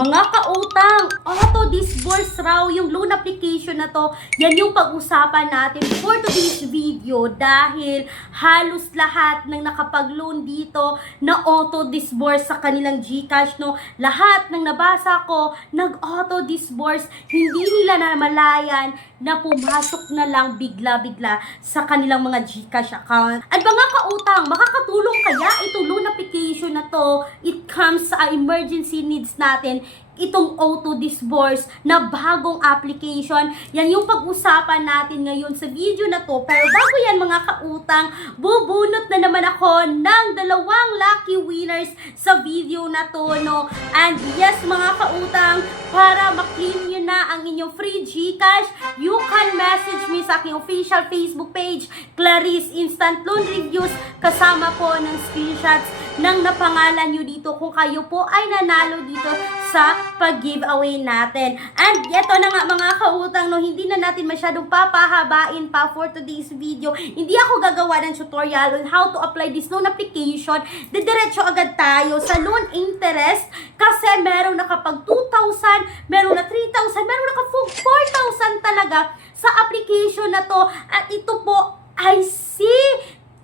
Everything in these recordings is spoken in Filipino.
Mga kautang, auto disburse raw yung loan application na to. Yan yung pag-usapan natin for today's video dahil halos lahat ng nakapag-loan dito na auto disburse sa kanilang GCash, no. Lahat ng nabasa ko nag-auto disburse, hindi nila namalayan na pumasok na lang bigla-bigla sa kanilang mga GCash account. At mga kautang, makakatulong kaya itong loan application na to? It comes sa emergency needs natin, itong auto disburse na bagong application. Yan yung pag-usapan natin ngayon sa video na to. Pero bago yan mga kautang, bubunot na naman ako ng 2 lucky winners sa video na to, no? And yes mga kautang, para ma-claim nyo na ang inyong free GCash, you can message me sa aking official Facebook page, Clarice Instant Loan Reviews, kasama po ng screenshots ng napangalan nyo dito kung kayo po ay nanalo dito sa pag-giveaway natin. And ito na nga mga kautang, no, hindi na natin masyadong papahabain pa for today's video. Hindi ako gagawa ng tutorial on how to apply this loan application. Didiretso agad tayo sa loan interest kasi merong nakapag 2,000, merong na 3,000, merong naka 4,000 talaga sa application na to. At ito po ay si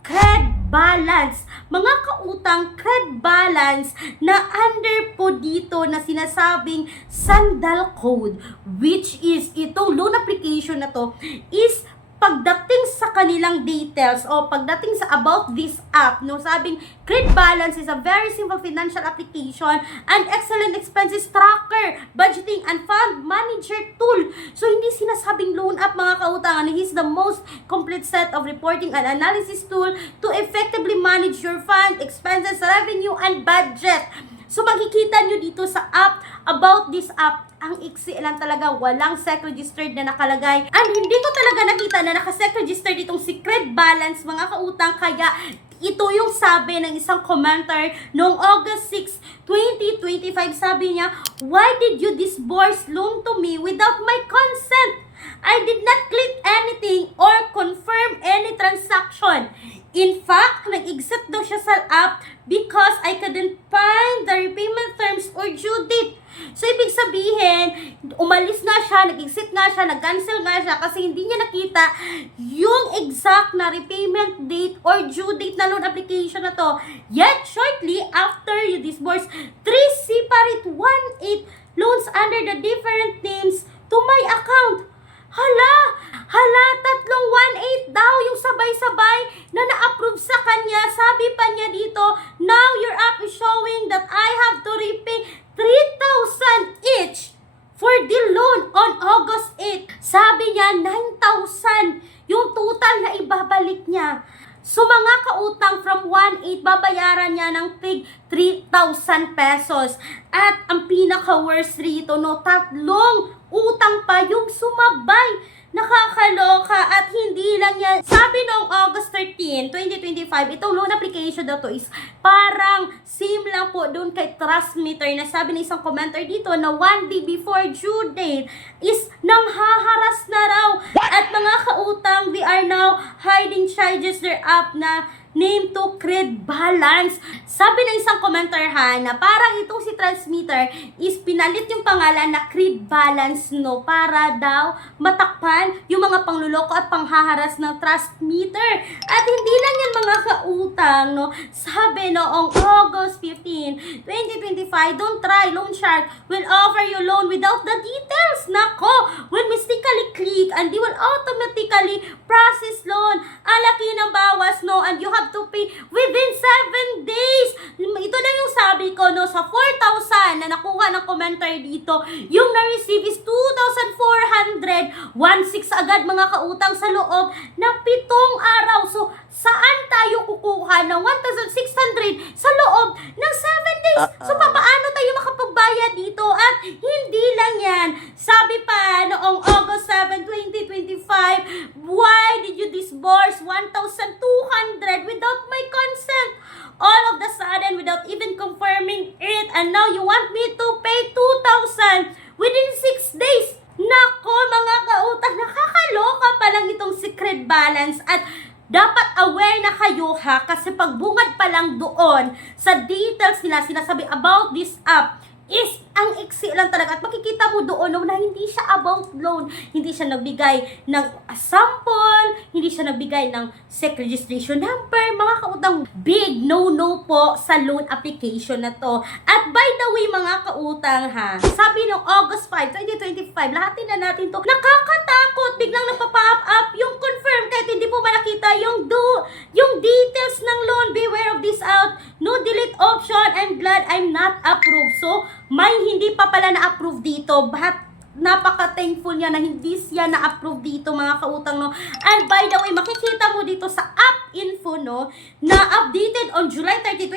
Cred Balance. Mga kautang, Cred Balance na under po dito na sinasabing sandal code, which is itong loan application na to is pagdating sa kanilang details o pagdating sa about this app, no, sabing Cred Balance is a very simple financial application and excellent expenses tracker, budgeting, and fund manager tool. So, hindi sinasabing loan app mga kautangan. It is the most complete set of reporting and analysis tool to effectively manage your fund, expenses, revenue, and budget. So, makikita nyo dito sa app, about this app, ang iksi lang talaga, walang SEC registered na nakalagay. And hindi ko talaga nakita na naka-SEC registered itong si Cred Balance, mga kautang, kaya ito yung sabi ng isang commenter noong August 6, 2025. Sabi niya, "Why did you disburse loan to me without my consent? I did not click anything or confirm any transaction. In fact, nag-exit daw siya sa app because I couldn't find the repayment terms or due date." So, ibig sabihin, umalis nga siya, nag-exit nga siya, nag-cancel nga siya kasi hindi niya nakita yung exact na repayment date or due date na loan application na to. Yet, shortly after you disburse 3 separate 1/8 loans under the different names to my account. Hala, tatlong 1/8 daw yung sabay-sabay na na-approve sa kanya. Sabi pa niya dito, "Now your app is showing that I have to repay 3,000 each for the loan on August 8. Sabi niya, 9,000 yung total na ibabalik niya. So, mga kautang, from 1/8, babayaran niya ng tig 3,000 pesos. At ang pinaka-worst rito, no, tatlong utang pa yung sumabay. Nakakaloka at hindi lang yan. Sabi noong August 13, 2025, itong loan application na to is parang same lang po doon kay Transmitter na sabi ng isang commenter dito na 1 day before due date is nanghaharas na raw. At mga kautang, they are now hiding charges their app na name to Cred Balance. Sabi ng isang commenter ha, na parang itong si Transmitter is pinalit yung pangalan na Cred Balance, no, para daw matakpan yung mga pangluloko at panghaharas ng Transmitter. At hindi lang yan mga kautang, no. Sabi noong August 15, 2025, "Don't try, Loan Shark will offer you loan without the details. Nako, will mistakenly click and they will automatically process loan. Alaki ng bawas, no, and you have to pay within 7 days. Ito na yung sabi ko, no, sa 4,000 na nakuha ng commenter dito, yung na-receive is 2,400, 1,600 agad mga kautang sa loob ng 7 araw. So, saan tayo kukuha ng 1,600 sa loob ng 7 days? So, paano tayo makapagbayad dito? At hindi lang yan. Sabi pa noong August 7, 2025, "Why did you disburse 1,200 without my consent? All of the sudden, without even confirming it, and now you want me to pay 2,000 within 6 days. Nako, mga kautang, nakakaloka pa lang itong si Cred Balance. At dapat aware na kayo ha, kasi pagbungad pa lang doon sa details nila, sinasabi about this app is ang iksi lang talaga. At makikita mo doon no, na hindi siya about loan. Hindi siya nagbigay ng sample, hindi siya nagbigay ng SEC registration number. Mga kautang, big no-no po sa loan application na to. At by the way, mga kautang ha, sabi ng August 5, 2025, lahatin na natin to. Nakakatakot, biglang nagpa-pop up yung confirm kahit hindi po malakita yung details ng loan. Beware of this out. No delete option. I'm glad I'm not approved. So, may hindi pa pala na-approve dito. But, napaka-thankful niya na hindi siya na-approve dito, mga kautang, no? And by the way, makikita mo dito sa app info, no, na updated on July 30,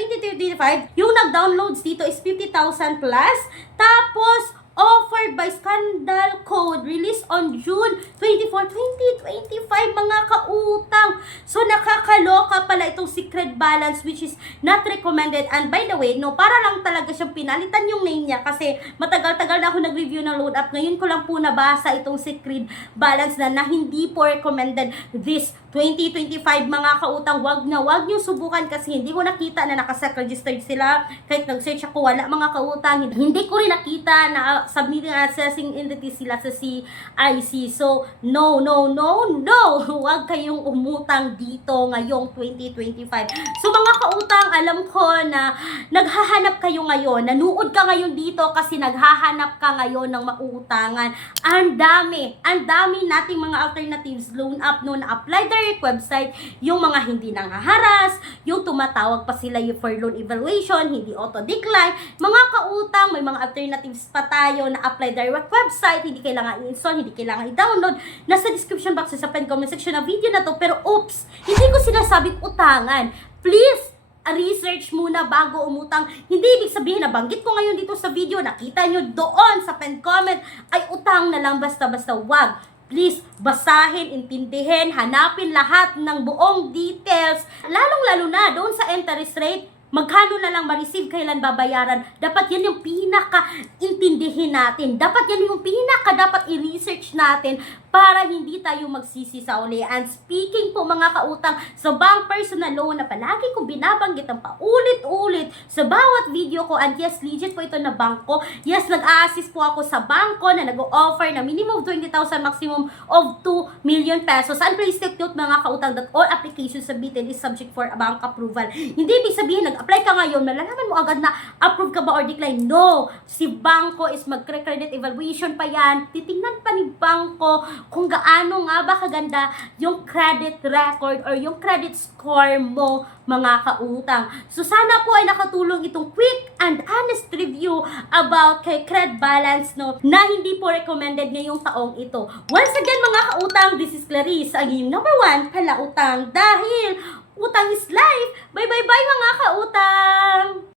2025, yung nag-downloads dito is 50,000 plus. Tapos, offered by Scandal Code, released on June 24, 2025, mga kautang. So, nakakaloka pala itong secret balance which is not recommended. And by the way, no, para lang talaga siyang pinalitan yung name niya kasi matagal-tagal na ako nag-review ng load up. Ngayon ko lang po nabasa itong secret balance na hindi po recommended this 2025, mga kautang. Wag niyo subukan kasi hindi ko nakita na naka-registered sila. Kahit nag-search ako, wala, mga kautang. Hindi ko rin nakita na submitting assessing entity sila sa CIC. So, no. Huwag kayong umutang dito ngayong 2025. So, mga kautang, alam ko na naghahanap kayo ngayon. Nanood ka ngayon dito kasi naghahanap ka ngayon ng mauutangan. Ang dami nating mga alternatives loan up no, na apply direct website, yung mga hindi nanghaharas, yung tumatawag pa sila yung for loan evaluation, hindi auto-decline. Mga kautang, may mga alternatives pa tayo na apply direct website, hindi kailangan i-install, hindi kailangan i-download. Nasa description box sa comment section na video na to, pero oops, hindi ko sinasabing utangan. Please, research muna bago umutang. Hindi ibig sabihin na banggit ko ngayon dito sa video, nakita nyo doon sa comment, ay utang na lang basta-basta. Wag. Please, basahin, intindihin, hanapin lahat ng buong details. Lalong-lalo na doon sa interest rate, magkano na lang ma-receive, kailan babayaran. Dapat yan yung pinaka-intindihin natin. Dapat yan yung dapat i-research natin para hindi tayo magsisi sa uli. And speaking po, mga kautang, sa bank personal loan na palagi kong binabanggit ang paulit-ulit sa bawat video ko, and yes, legit po ito na bangko. Yes, nag-a-assist po ako sa bangko na nag-o-offer na minimum 20,000, maximum of 2 million pesos. And please take note, mga kautang, that all applications submitted is subject for bank approval. Hindi ibig sabihin, nag-apply ka ngayon, malalaman mo agad na approve ka ba or decline. No! Si bangko is mag-credit evaluation pa yan. Titingnan pa ni bangko kung gaano nga ba kaganda yung credit record or yung credit score mo, mga kautang. So, sana po ay nakatulong itong quick and honest review about kay credit balance, no, na hindi po recommended ngayong taong ito. Once again, mga kautang, this is Clarice, ang inyong number 1 palautang dahil utang is life. Bye, mga kautang!